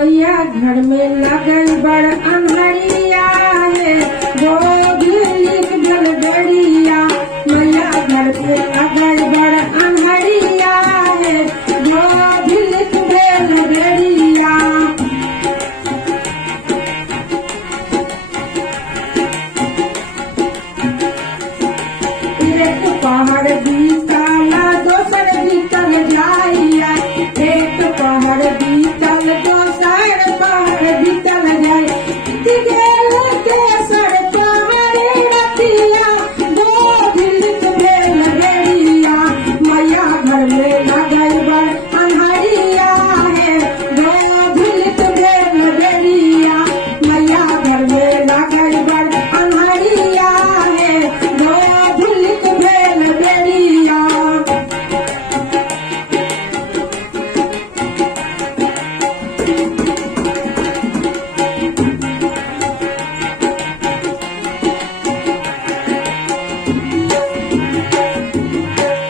मैया घर में लगल बड़ अनहरिया है गोदी लिख गल बड़िया मैया घर पे लगल बड़ अनहरिया है गोदी लिख गल बड़िया एक पहाड़ बीतला दोसर बीतल जाइया एक पहाड़ बीतल दोसर पहाड़ बीतल जाय गेल तेसर पहाड़ रतिया गोदिल भेल बेड़िया मैया घर में लगल बड़ अन्हरिया है गोदिल भेल बेड़िया मैया घर में लगल बड़ अन्हरिया है गोदिल भेल बेड़िया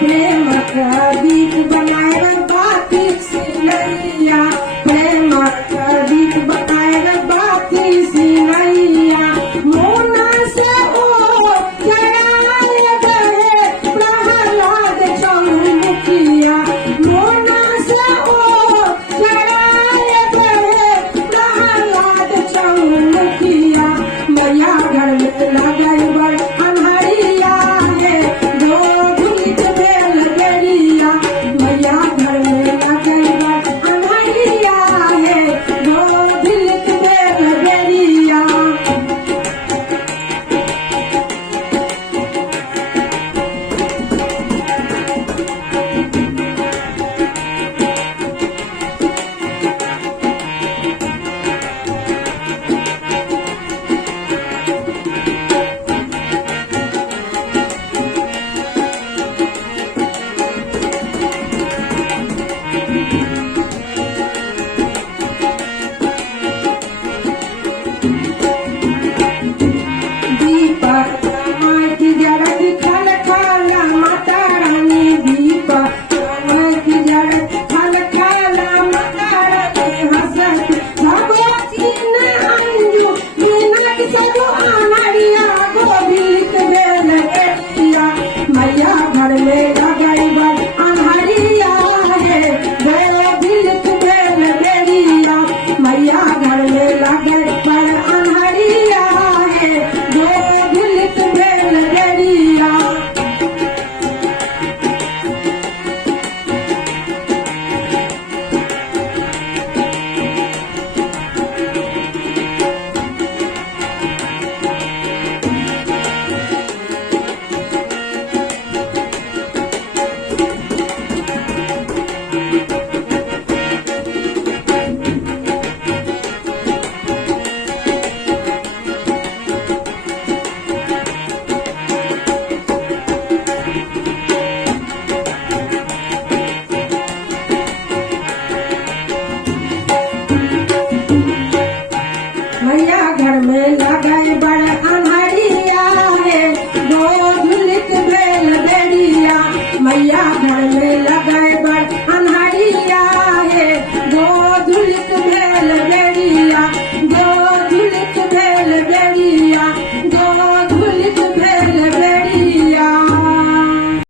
प्रेम का गीत बनाए